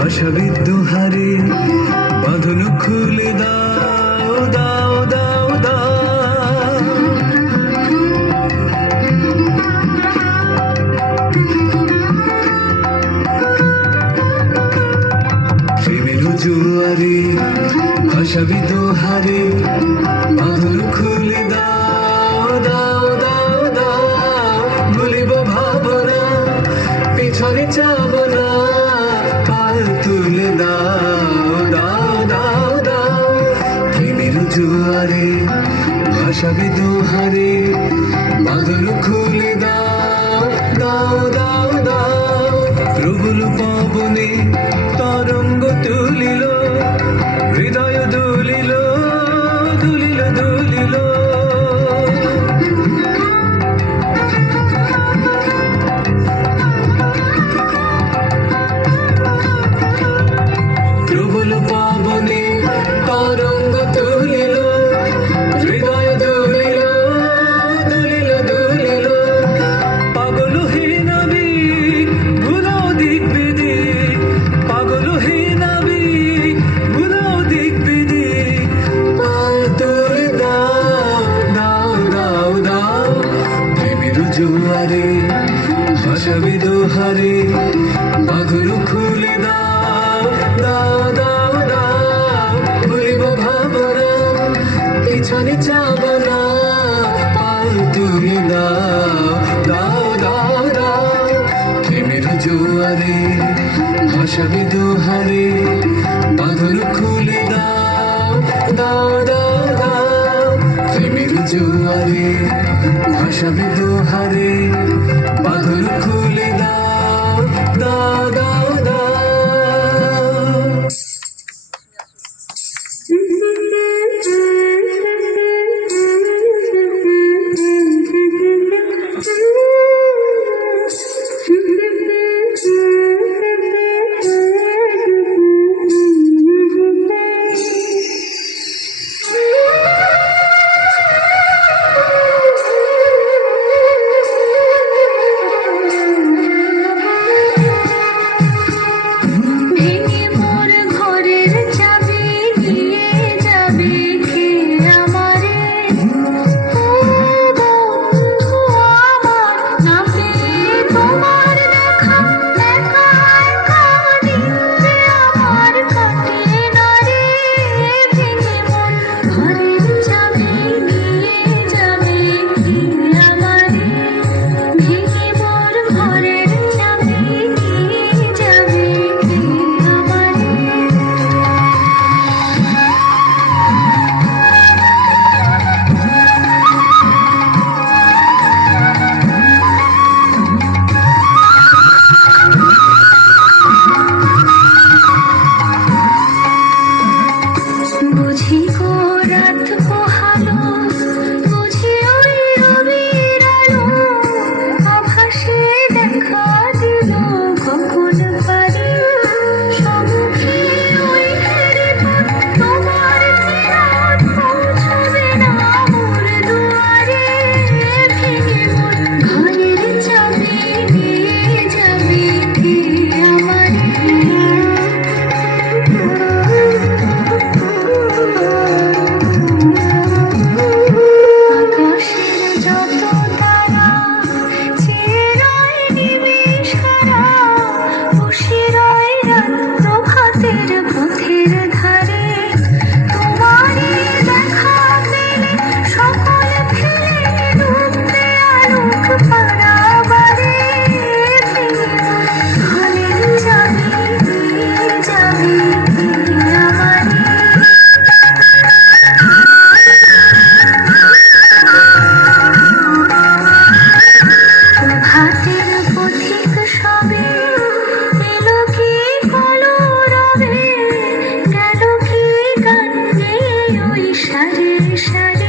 ভাষাবিদ দুহারে বাঁধন খুলে দাও দাও দাও দাও। প্রেমের জোয়ারে ভাষাবিদ দুহারে বাঁধন খুলে দাও দাও দাও দাও। ভুলিব ভাবনা পিছনে যাব না, পাল তুলে দাও দাও দাও দাও। প্রেমের জোয়ারে ভাষাবিদ দুহারে বাঁধন খুলে দাও দাও দাও দাও। প্রবল পবনে তরঙ্গ তুলিল, হৃদয় দুলিল দুলিল দুলিল। প্রবল পবনে তরঙ্গ তুলিল, হৃদয় দুলিল দুলিল দুলিল। পাগল হে নাবিক ভুলাও দিক বিদিক, পাগল হে নাবিক ভুলাও দিক বিদিক। পাল তুলে দাও দাও দাও দাও। প্রেমের জোয়ারে ভাষাবিদ দুহারে বাঁধন খুলে দাও দাও দাও দাও। ভুলিব ভাবনা পিছনে যাব না, পাল তুলে দাও দাও দাও দাও। প্রেমের জোয়ারে ভাষাবিদ দুহারে বাঁধন খুলে দাও দাও দাও দাও। প্রেমের জোয়ারে ভাষাবিদ দুহারে বাঁধন খুলে দাও দাও দাও দাও। বুঝি গো রাত পোহালো, বুঝি ওই রবির আলো, আভাসে দেখা দিল কখন পারি। সম্মুখে ওই হেরিপথ, তোমার ফেরত পৌঁছবে না মোর দুয়ারে। ভেঙে মোর ঘরের চাবি নিয়ে যাবে কে আমারে। আকাশের যত তারা চেয়ে রয় নিমেষ হারা, বসে রয় রাত প্রভাতের পথের ধারে। তোমারই দেখা পেলে সকল ফেলে ডুবতে আলোক পারাবারে। ঘরের চাবি নিয়ে যাবে কে আমারে। হাতের পথিক সবে এলো কি কলরবে, গেল কি গান গেয়ে ওই সারে সারে।